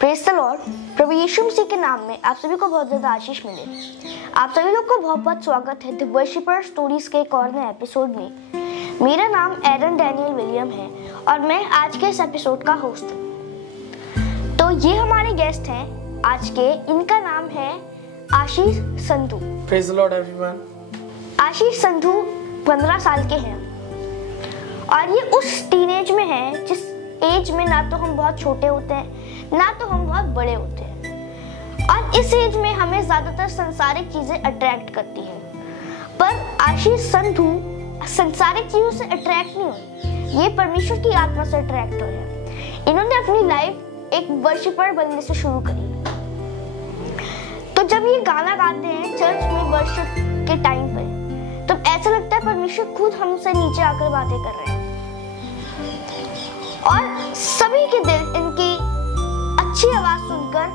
Praise the Lord. प्रभु यीशु मसीह के नाम में आप सभी को बहुत ज़्यादा आशीष मिले। आप सभी लोग को बहुत बहुत स्वागत है द वर्शिपर स्टोरीज के एक और नए एपिसोड में। मेरा नाम एरन डैनियल विलियम है और मैं आज के इस एपिसोड का होस्ट हूँ। तो ये हमारे गेस्ट हैं आज के, इनका नाम है Ashish Sandhu. Praise the Lord everyone. Ashish Sandhu 15 साल के हैं और ये उस टीनेज में है जिस एज में ना तो हम बहुत छोटे होते हैं ना तो हम बहुत बड़े होते हैं, और इस एज में हमें ज्यादातर सांसारिक चीजें अट्रैक्ट करती हैं। पर आशीष संधू सांसारिक चीजों से अट्रैक्ट नहीं हुए, ये परमेश्वर की आत्मा से अट्रैक्ट हुए। इन्होंने अपनी लाइफ एक वर्शिपर बनने से शुरू करी। तो जब ये गाना गाते हैं चर्च में वर्शिप के टाइम पर, तो ऐसा लगता है परमेश्वर खुद हमसे नीचे आकर बातें कर रहे हैं और सभी के दिल इनकी अच्छी आवाज सुनकर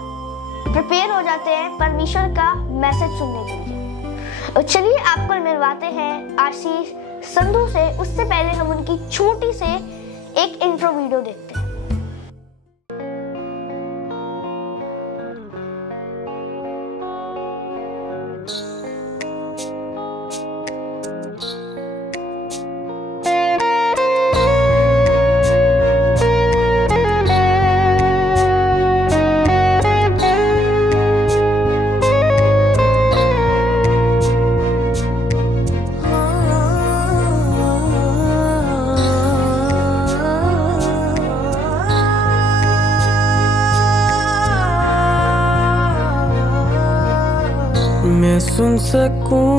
प्रिपेयर हो जाते हैं परमेश्वर का मैसेज सुनने के लिए। और चलिए आपको मिलवाते हैं आशीष संधू से। उससे पहले हम उनकी छोटी से एक इंट्रो वीडियो देखते हैं। मैं सुन सकूं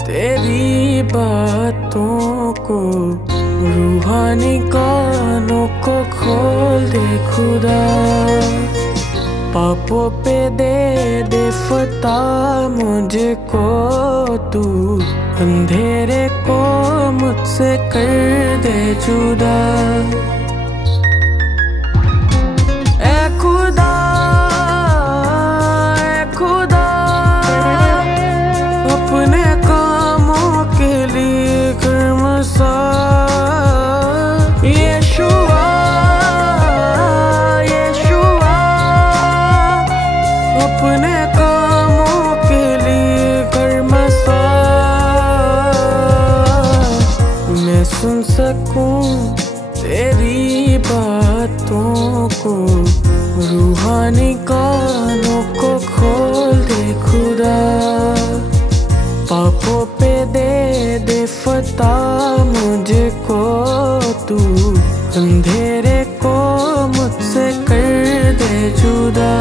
तेरी बातों को, रूहानी कानों को खोल दे खुदा। पापों पे दे फता मुझको तू, अंधेरे को मुझसे कर दे जुदा। सुन सकूं तेरी बातों को, रूहानी कानों को खोल दे खुदा। पापों पे दे फता मुझको तू, अंधेरे को मुझसे कर दे जुदा।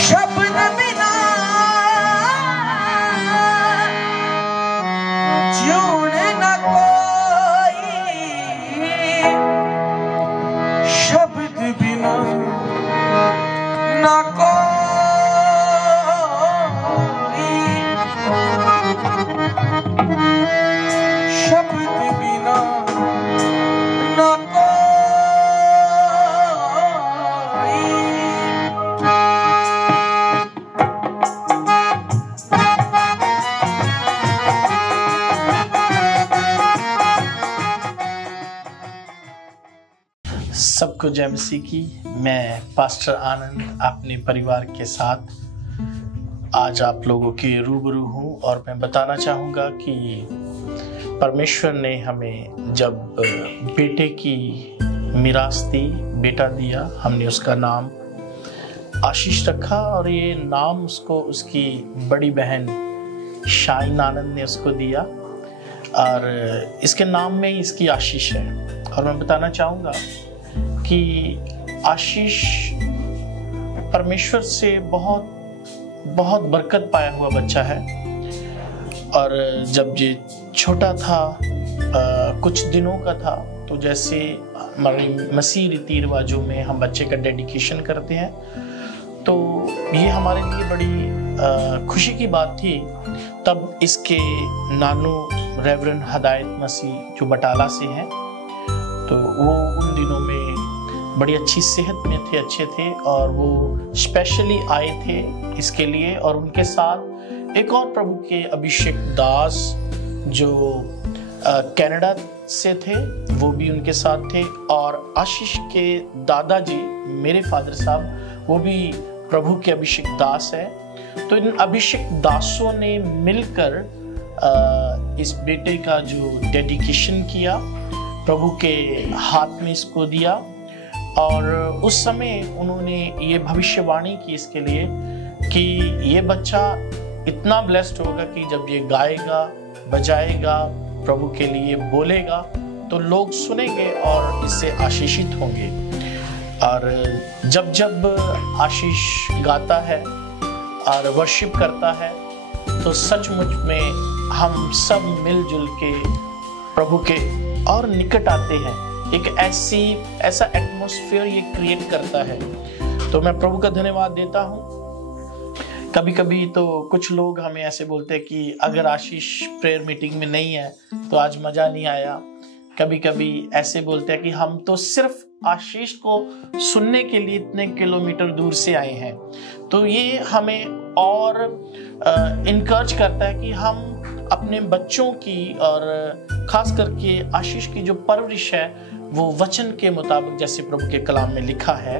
शब्द बिना जीने न कोई, शब्द बिना न कोई, शब्द बिना न कोई। सबको जय मसीह की। मैं पास्टर आनंद अपने परिवार के साथ आज आप लोगों के रूबरू हूँ और मैं बताना चाहूँगा कि परमेश्वर ने हमें जब बेटे की मिरास दी, बेटा दिया, हमने उसका नाम आशीष रखा और ये नाम उसको उसकी बड़ी बहन शाइन आनंद ने उसको दिया और इसके नाम में इसकी आशीष है। और मैं बताना चाहूँगा कि आशीष परमेश्वर से बहुत बहुत बरकत पाया हुआ बच्चा है। और जब ये छोटा था, कुछ दिनों का था, तो जैसे हमारी मसीह रीति रिवाजों में हम बच्चे का डेडिकेशन करते हैं, तो ये हमारे लिए बड़ी खुशी की बात थी। तब इसके नानू रेवरेंड हदायत मसीह जो बटाला से हैं, तो वो उन दिनों में बड़ी अच्छी सेहत में थे, अच्छे थे, और वो स्पेशली आए थे इसके लिए। और उनके साथ एक और प्रभु के अभिषेक दास जो कनाडा से थे, वो भी उनके साथ थे। और आशीष के दादाजी, मेरे फादर साहब, वो भी प्रभु के अभिषेक दास है। तो इन अभिषेक दासों ने मिलकर इस बेटे का जो डेडिकेशन किया, प्रभु के हाथ में इसको दिया। और उस समय उन्होंने ये भविष्यवाणी की इसके लिए कि ये बच्चा इतना ब्लेस्ड होगा कि जब ये गाएगा, बजाएगा, प्रभु के लिए बोलेगा, तो लोग सुनेंगे और इससे आशीषित होंगे। और जब जब आशीष गाता है और वर्शिप करता है, तो सचमुच में हम सब मिलजुल के प्रभु के और निकट आते हैं। एक ऐसा एटमॉस्फेयर ये क्रिएट करता है। तो मैं प्रभु का धन्यवाद देता हूँ। कभी कभी तो कुछ लोग हमें ऐसे बोलते हैं कि अगर आशीष प्रेयर मीटिंग में नहीं है तो आज मजा नहीं आया। कभी कभी ऐसे बोलते हैं कि हम तो सिर्फ आशीष को सुनने के लिए इतने किलोमीटर दूर से आए हैं। तो ये हमें और इनकरेज करता है कि हम अपने बच्चों की और खास करके आशीष की जो परवरिश है वो वचन के मुताबिक, जैसे प्रभु के कलाम में लिखा है,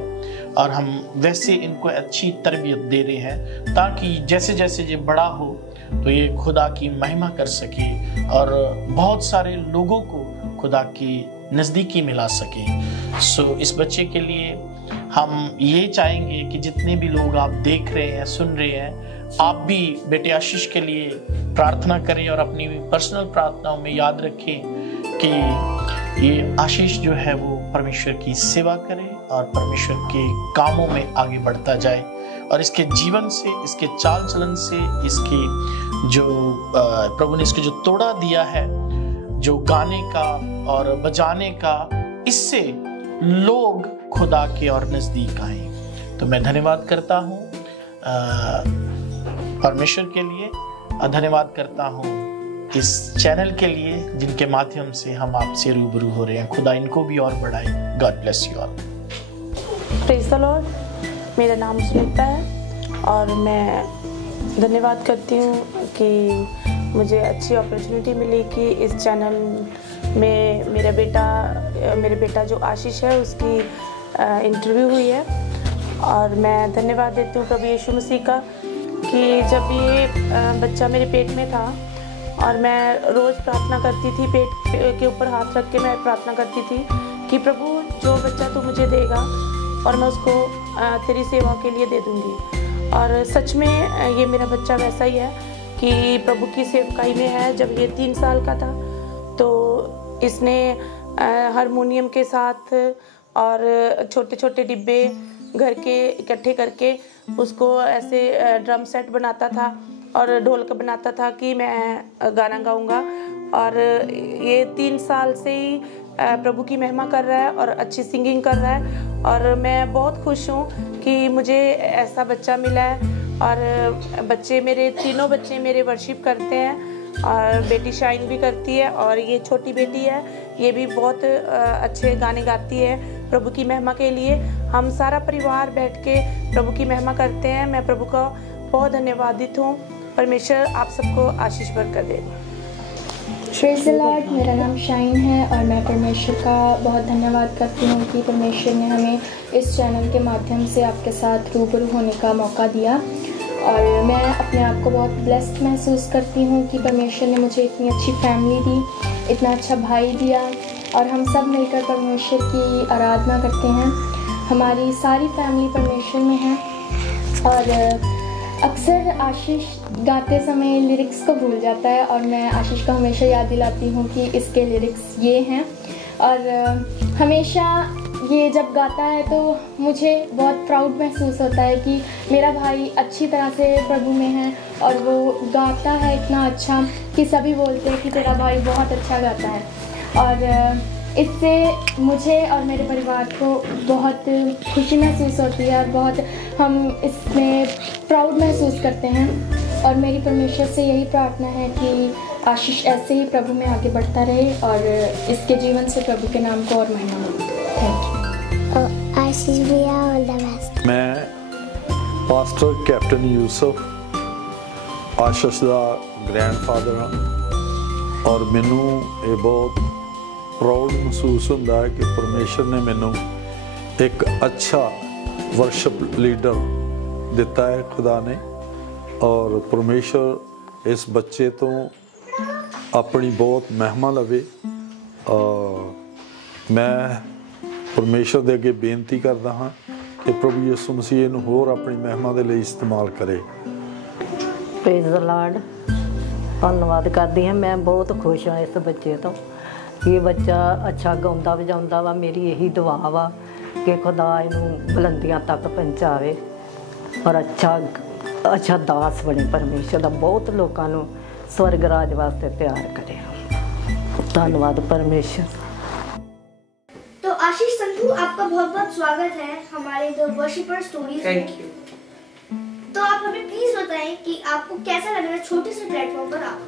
और हम वैसे इनको अच्छी तरबियत दे रहे हैं, ताकि जैसे जैसे ये बड़ा हो तो ये खुदा की महिमा कर सके और बहुत सारे लोगों को खुदा की नज़दीकी मिला सके। सो इस बच्चे के लिए हम ये चाहेंगे कि जितने भी लोग आप देख रहे हैं, सुन रहे हैं, आप भी बेटे आशीष के लिए प्रार्थना करें और अपनी पर्सनल प्रार्थनाओं में याद रखें कि ये आशीष जो है वो परमेश्वर की सेवा करे और परमेश्वर के कामों में आगे बढ़ता जाए। और इसके जीवन से, इसके चाल चलन से, इसके जो प्रभु ने इसके जो तोड़ा दिया है, जो गाने का और बजाने का, इससे लोग खुदा के और नज़दीक आए। तो मैं धन्यवाद करता हूँ परमेश्वर के लिए, धन्यवाद करता हूँ इस चैनल के लिए जिनके माध्यम से हम आपसे रूबरू हो रहे हैं। खुदा इनको भी और बढ़ाए। God bless you all. Praise the Lord. मेरा नाम सुनीता है और मैं धन्यवाद करती हूँ कि मुझे अच्छी अपॉर्चुनिटी मिली कि इस चैनल में मेरे बेटा जो आशीष है उसकी इंटरव्यू हुई है। और मैं धन्यवाद देती हूँ प्रभु यीशु मसीह का कि जब ये बच्चा मेरे पेट में था और मैं रोज़ प्रार्थना करती थी, पेट के ऊपर हाथ रख के मैं प्रार्थना करती थी कि प्रभु जो बच्चा तू मुझे देगा और मैं उसको तेरी सेवा के लिए दे दूँगी। और सच में ये मेरा बच्चा वैसा ही है कि प्रभु की सेवकाई में है। जब ये 3 साल का था तो इसने हारमोनियम के साथ और छोटे छोटे डिब्बे घर के इकट्ठे करके उसको ऐसे ड्रम सेट बनाता था और ढोलक बनाता था कि मैं गाना गाऊंगा। और ये 3 साल से ही प्रभु की महिमा कर रहा है और अच्छी सिंगिंग कर रहा है। और मैं बहुत खुश हूँ कि मुझे ऐसा बच्चा मिला है। और तीनों बच्चे मेरे वर्शिप करते हैं और बेटी शाइन भी करती है और ये छोटी बेटी है, ये भी बहुत अच्छे गाने गाती है प्रभु की महिमा के लिए। हम सारा परिवार बैठ के प्रभु की महिमा करते हैं। मैं प्रभु का बहुत धन्यवादित हूँ। परमेश्वर आप सबको आशीष बरकत दे। Praise the Lord. मेरा नाम शाइन है और मैं परमेश्वर का बहुत धन्यवाद करती हूँ कि परमेश्वर ने हमें इस चैनल के माध्यम से आपके साथ रूबरू होने का मौका दिया। और मैं अपने आप को बहुत ब्लेस्ड महसूस करती हूँ कि परमेश्वर ने मुझे इतनी अच्छी फैमिली दी, इतना अच्छा भाई दिया और हम सब मिलकर परमेश्वर की आराधना करते हैं। हमारी सारी फैमिली परमेश्वर में है। और अक्सर आशीष गाते समय लिरिक्स को भूल जाता है और मैं आशीष को हमेशा याद दिलाती हूँ कि इसके लिरिक्स ये हैं। और हमेशा ये जब गाता है तो मुझे बहुत प्राउड महसूस होता है कि मेरा भाई अच्छी तरह से प्रभु में है और वो गाता है इतना अच्छा कि सभी बोलते हैं कि तेरा भाई बहुत अच्छा गाता है। और इससे मुझे और मेरे परिवार को बहुत खुशी महसूस होती है और बहुत हम इसमें प्राउड महसूस करते हैं। और मेरी परमेश्वर से यही प्रार्थना है कि आशीष ऐसे ही प्रभु में आगे बढ़ता रहे और इसके जीवन से प्रभु के नाम को और महिमा मिले। Thank you. आशीष भैया ऑल द बेस्ट। मैं पास्टर कैप्टन यूसुफ आशीष का ग्रैंडफादर हाँ और मैनू ये बहुत प्राउड महसूस होता है कि परमेश्वर ने मैनू एक अच्छा वर्शिप लीडर दिता है खुदा ने। और परमेश्वर इस बच्चे तो अपनी बहुत महिमा लवे। मैं परमेश्वर दे अगे बेनती करता हाँ कि प्रभु यीशु मसीह नूं होर अपनी महिमा दे लई इस्तेमाल करे। Praise the Lord. धन्यवाद करती हाँ, मैं बहुत खुश हाँ इस बच्चे तो। ये बच्चा अच्छा गाउंदा वजाउंदा वा। मेरी यही दुआ वा कि खुदा इनू बुलंदियां तक पहुँचावे और अच्छा दास बने परमेश्वर दा। बहुत लोगों को स्वर्ग राज वास्ते तैयार करे। धन्यवाद परमेश्वर। तो आशीष संधू, आपका बहुत बहुत स्वागत है हमारे द वर्शिपर स्टोरीज में। Thank you. तो आप हमें प्लीज बताएं कि आपको कैसा लग रहा है छोटे से प्लेटफॉर्म पर आप।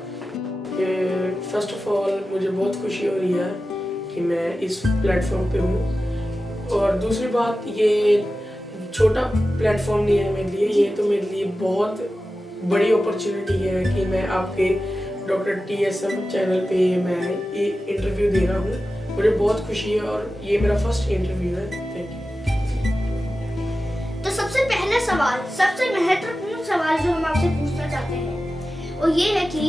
फर्स्ट ऑफ ऑल मुझे बहुत खुशी हो रही है कि मैं इस प्लेटफॉर्म पे हूँ। और दूसरी बात, ये छोटा प्लेटफॉर्म नहीं है मेरे लिए, ये तो मेरे लिए बहुत बड़ी अपॉर्चुनिटी है कि मैं आपके डॉक्टर TSM चैनल पे मैं ये इंटरव्यू दे रहा हूँ। मुझे बहुत खुशी है और ये मेरा फर्स्ट इंटरव्यू है। Thank you. तो सबसे पहला सवाल, सबसे महत्वपूर्ण सवाल जो हम आपसे पूछना चाहते हैं वो ये है कि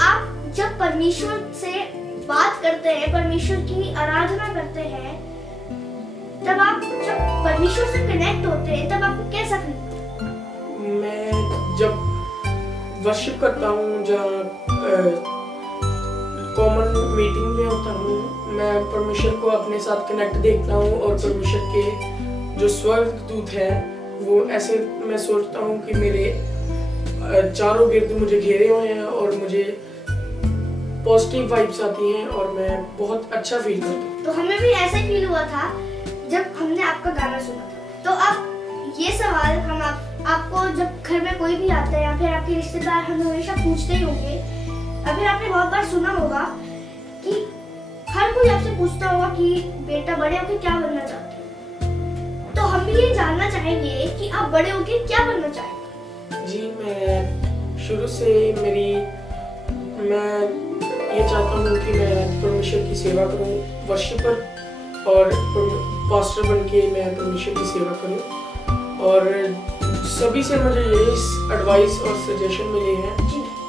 आप जब परमेश्वर से बात करते हैं, परमेश्वर की आराधना करते हैं, तब आप जब परमेश्वर से कनेक्ट होते हैं तब आपको कैसा फील होता है? मैं जब वर्शिप करता हूँ, जहाँ कॉमन मीटिंग में होता हूँ, मैं परमेश्वर को अपने साथ कनेक्ट देखता हूँ और परमेश्वर के जो स्वर्गदूत हैं वो ऐसे मैं सोचता हूँ कि मेरे चारों गिर्द मुझे घेरे हुए हैं और मुझे पॉजिटिव वाइब्स आती हैं और मैं बहुत अच्छा फील करता हूँ। तो हमें भी ऐसा ही फील हुआ था जब हमने आपका गाना सुना था। तो अब ये सवाल हम आपको जब घर में कोई भी आता है या फिर आपके रिश्तेदार हम हमेशा पूछते ही होंगे, अभी आपने बहुत बार सुना होगा कि हर कोई आपसे पूछता होगा कि बेटा बड़े होकर क्या बनना चाहते हो। तो हम भी ये जानना चाहेंगे कि आप बड़े होकर क्या बनना चाहेंगे। जी, मैं शुरू से मैं ये चाहता हूँ कि मैं परमेश्वर की सेवा करूँ, वर्शिपर और पास्टर बन के मैं परमेश्वर की सेवा करूँ। और सभी से मुझे यही एडवाइस और सजेशन मिले हैं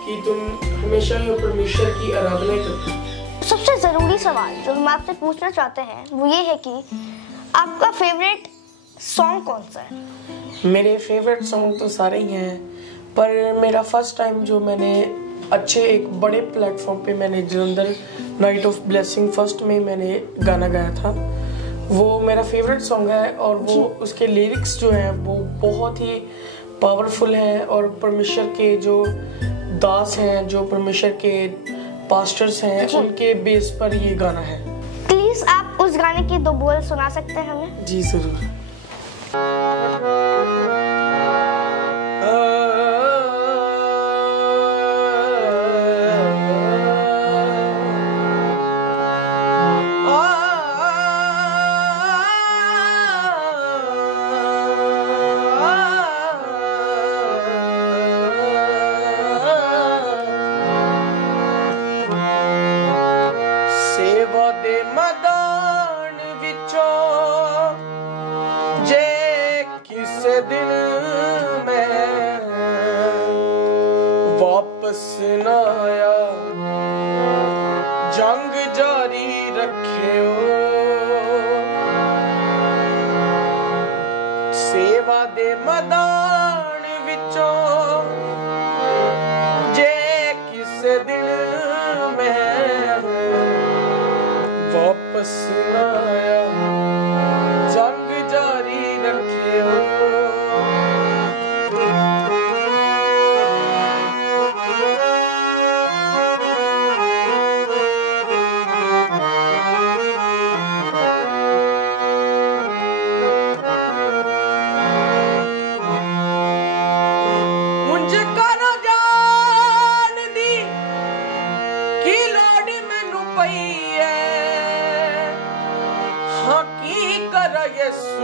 कि तुम हमेशा ही परमेश्वर की आराधना करो। सबसे ज़रूरी सवाल जो हम आपसे पूछना चाहते हैं वो ये है कि आपका फेवरेट सॉन्ग कौन सा है? मेरे फेवरेट सॉन्ग तो सारे ही हैं, पर मेरा फर्स्ट टाइम जो मैंने अच्छे एक बड़े प्लेटफॉर्म पे मैंने Jalandhar night of blessing first में मैंने गाना गाया था, वो मेरा फेवरेट सॉन्ग है। और वो उसके लिरिक्स जो हैं वो बहुत ही पावरफुल हैं और परमेश्वर के जो दास हैं, जो परमेश्वर के पास्टर्स हैं, उनके बेस पर ये गाना है। प्लीज आप उस गाने के 2 बोल सुना सकते हैं हमें? जी जरूर।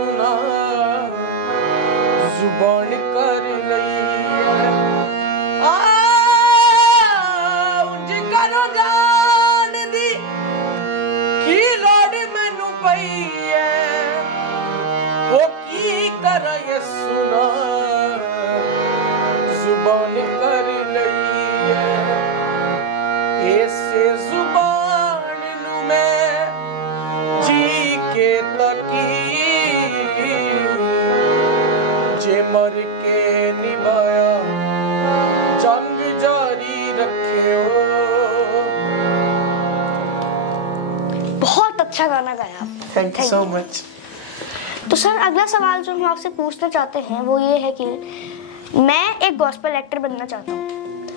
सुना जुबान कर लई उंज करो जान दी की लोड़ मैनू पई है वो की कर ये सुना जुबान कर लई ऐसे जुबान नू मैं जी के तकी जे मर के निभाया जंग जारी रखे हो। बहुत अच्छा गाना गाया आप। Thank you so much. तो सर अगला सवाल जो हम आपसे पूछना चाहते हैं वो ये है कि मैं एक गॉस्पेल एक्टर बनना चाहता हूँ,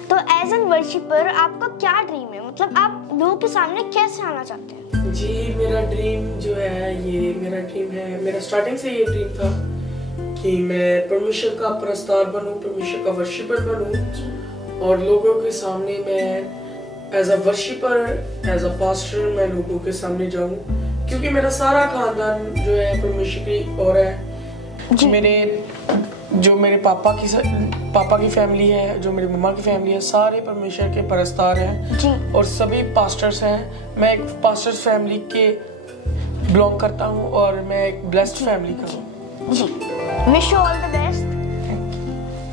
तो एज एन वर्शिपर आपका क्या ड्रीम है, मतलब आप लोगों के सामने कैसे आना चाहते हैं? जी मेरा ड्रीम जो है, ये मेरा ड्रीम है, मेरा स्टार्टिंग से ये ड्रीम था कि मैं परमेश्वर का परस्तार बनूं, परमेश्वर का वर्शिपर बनूं और लोगों के सामने मैं as a worshipper, as a pastor मैं लोगों के सामने जाऊं, क्योंकि मेरा सारा खानदान जो है परमेश्वर की ओर है। मेरे पापा की फैमिली है, जो मेरी मम्मा की फैमिली है, सारे परमेश्वर के परस्तार हैं और सभी पास्टर्स हैं। मैं एक पास्टर्स फैमिली के बिलोंग करता हूं और मैं एक ब्लेस्ड फैमिली का हूं। जी, wish you all the best.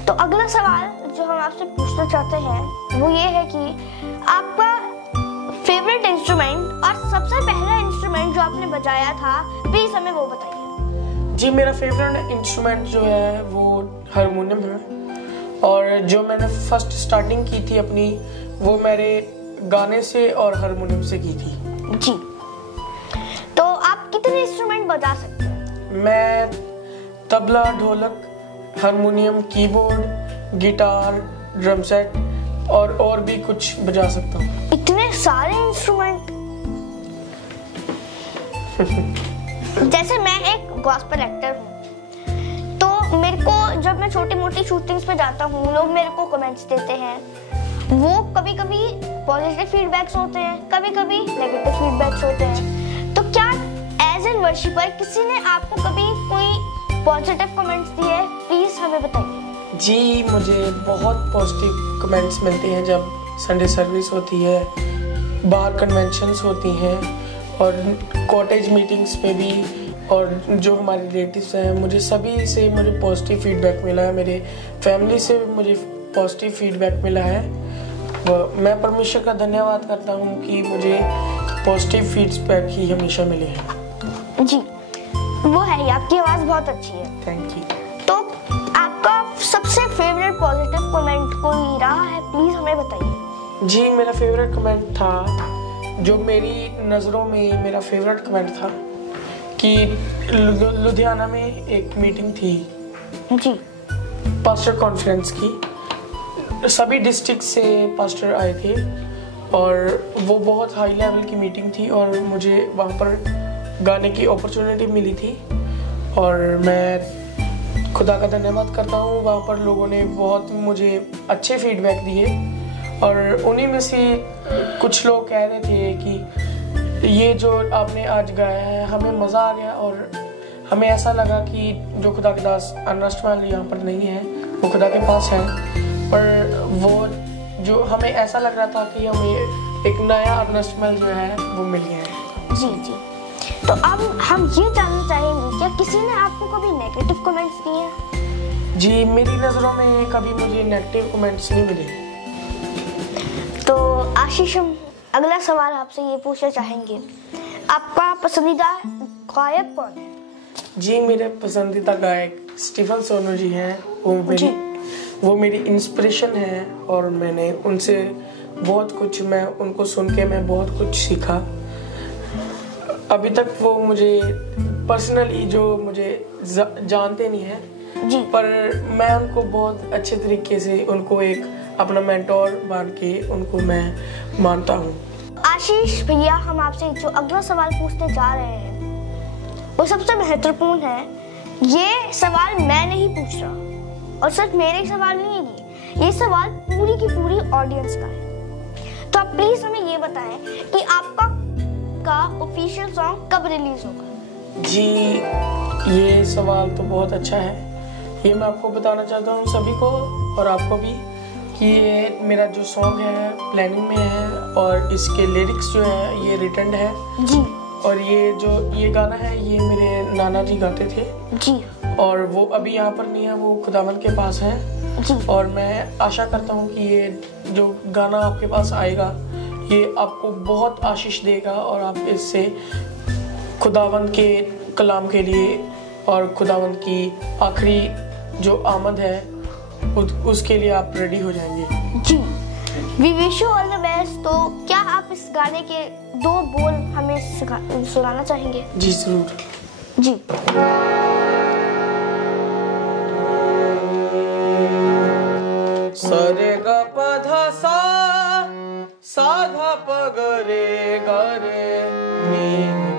तो अगला सवाल जो हम आपसे पूछना चाहते हैं वो ये है कि आपका फेवरेट इंस्ट्रूमेंट और सबसे पहला इंस्ट्रूमेंट जो आपने बजाया था, प्लीज हमें वो बताइए। जी मेरा फेवरेट इंस्ट्रूमेंट जो है वो हारमोनियम है और जो मैंने फर्स्ट स्टार्टिंग की थी अपनी, वो मेरे गाने से और हारमोनियम से की थी। जी, तो आप कितने इंस्ट्रूमेंट बजा सकते हैं? मैं तबला, ढोलक, harmonium, keyboard, guitar, drum set और भी कुछ बजा सकता हूँ। इतने सारे इंस्ट्रूमेंट। जैसे मैं एक गॉस्पेल एक्टर हूँ, तो मेरे को जब मैं छोटी मोटी शूटिंग्स पे जाता हूँ, लोग मेरे को कमेंट्स देते हैं, वो कभी कभी पॉजिटिव फीडबैक्स होते हैं, कभी कभी नेगेटिव फीडबैक्स होते हैं। तो क्या एज एन वर्शिपर किसी ने आपको कभी कोई पॉजिटिव कमेंट्स दिए? प्लीज हमें बताइए। जी मुझे बहुत पॉजिटिव कमेंट्स मिलते हैं जब संडे सर्विस होती है, बाहर कन्वेंशंस होती हैं और कॉटेज मीटिंग्स पे भी, और जो हमारे रिलेटिव्स हैं, मुझे सभी से मुझे पॉजिटिव फीडबैक मिला है, मेरे फैमिली से मुझे पॉजिटिव फीडबैक मिला है। मैं परमेश्वर का धन्यवाद करता हूँ कि मुझे पॉजिटिव फीडबैक ही हमेशा मिले हैं। जी वो है ही, आपकी आवाज़ बहुत अच्छी है। Thank you. तो आपका सबसे फेवरेट पॉजिटिव कमेंट कोई रहा है? प्लीज़ हमें बताइए। जी मेरा फेवरेट कमेंट था, जो मेरी नज़रों में मेरा फेवरेट कमेंट था कि लुधियाना में एक मीटिंग थी जी, पास्टर कॉन्फ्रेंस की, सभी डिस्ट्रिक्ट से पास्टर आए थे और वो बहुत हाई लेवल की मीटिंग थी और मुझे वहाँ पर गाने की अपॉर्चुनिटी मिली थी और मैं खुदा का धन्यवाद करता हूँ। वहाँ पर लोगों ने बहुत मुझे अच्छे फीडबैक दिए और उन्हीं में से कुछ लोग कह रहे थे कि ये जो आपने आज गाया है हमें मज़ा आ गया और हमें ऐसा लगा कि जो खुदा के दास अर्नेस्ट यहाँ पर नहीं है, वो खुदा के पास है, पर वो जो हमें ऐसा लग रहा था कि हमें एक नया अर्नेस्ट जो है वो मिल गया है। जी जी, तो अब हम ये जानना चाहेंगे क्या किसी ने आपको कभी नेगेटिव कमेंट्स दिए हैं? जी मेरी नज़रों में कभी मुझे नेगेटिव कमेंट्स नहीं मिले। तो आशीष, हम अगला सवाल आपसे ये पूछना चाहेंगे, आपका पसंदीदा गायक कौन है? जी मेरे पसंदीदा गायक स्टीफन सोनू जी हैं। वो मेरी इंस्पिरेशन है और मैंने उनसे बहुत कुछ, मैं उनको सुन के मैं बहुत कुछ सीखा। अभी तक वो मुझे पर्सनली जो मुझे जानते नहीं है जी, पर मैं उनको बहुत अच्छे तरीके से उनको एक अपना मेंटोर मान के उनको मैं मानता हूँ। आशीष भैया, हम आपसे जो अगला सवाल पूछने जा रहे हैं वो सबसे महत्वपूर्ण है। ये सवाल मैं नहीं पूछ रहा और सिर्फ मेरे सवाल नहीं है, ये सवाल पूरी की पूरी ऑडियंस का है। तो आप प्लीज हमें ये बताएं कि आपका ऑफिशियल सॉन्ग कब रिलीज होगा? जी, ये सवाल तो बहुत अच्छा है। ये मैं आपको बताना चाहता हूँ सभी को और आपको भी कि ये मेरा जो सॉन्ग है प्लानिंग में है और इसके लिरिक्स जो है ये रिटन है जी। और ये गाना है ये मेरे नाना जी गाते थे जी। और वो अभी यहाँ पर नहीं है, वो खुदावंद के पास है जी। और मैं आशा करता हूँ कि ये जो गाना आपके पास आएगा ये आपको बहुत आशीष देगा और आप इससे खुदावंद के कलाम के लिए और खुदावंद की आखिरी जो आमद है उसके लिए आप रेडी हो जाएंगे। जी। We wish you all the best. तो क्या आप इस गाने के 2 बोल हमें सुनाना चाहेंगे? जी जरूर। जी। सरे ग प ध सा ध प ग रे ग रे मी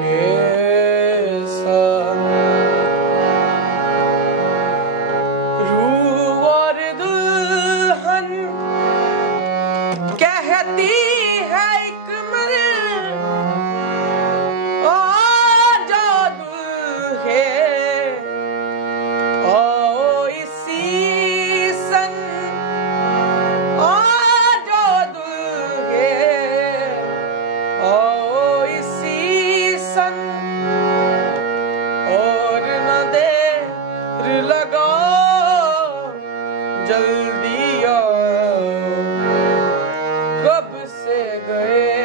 रे सा। रूवर दुल्हन कहती है एक मर आ जादू है आओ इसी संग और न देर लगाओ जल्दी आओ कब से गए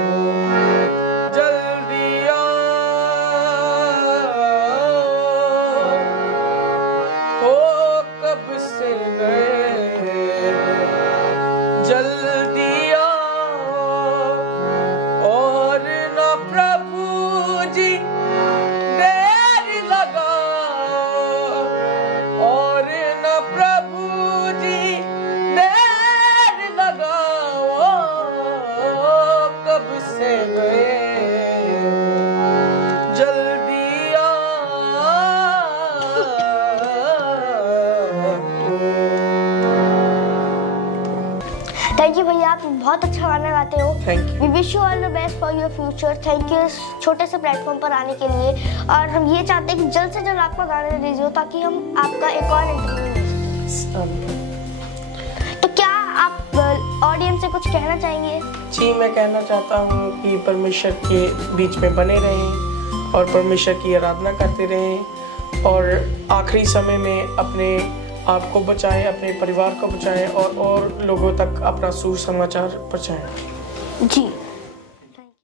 हो जल्दी आओ कब से गए जल्दी और न प्रभु जी देर लगाओ और न प्रभु जी देर लगाओ कब से गए जल्दी थैंक यू भैया, आप बहुत अच्छा गाना गाते हो। Thank you. We wish you all the best for your future. Thank you इस छोटे से प्लेटफॉर्म पर आने के लिए और हम ये चाहते हैं कि जल्द से जल्द आपका गाना रिलीज हो ताकि हम आपका एक और इंटरव्यू ले सकें। तो क्या आप ऑडियंस से कुछ कहना चाहेंगे? जी, मैं कहना चाहता हूँ कि परमेश्वर के बीच में बने रहें और परमेश्वर की आराधना करते रहें और आखिरी समय में अपने आप को बचाएं, अपने परिवार को बचाएं और लोगों तक अपना सुसमाचार पहुंचाएं। जी।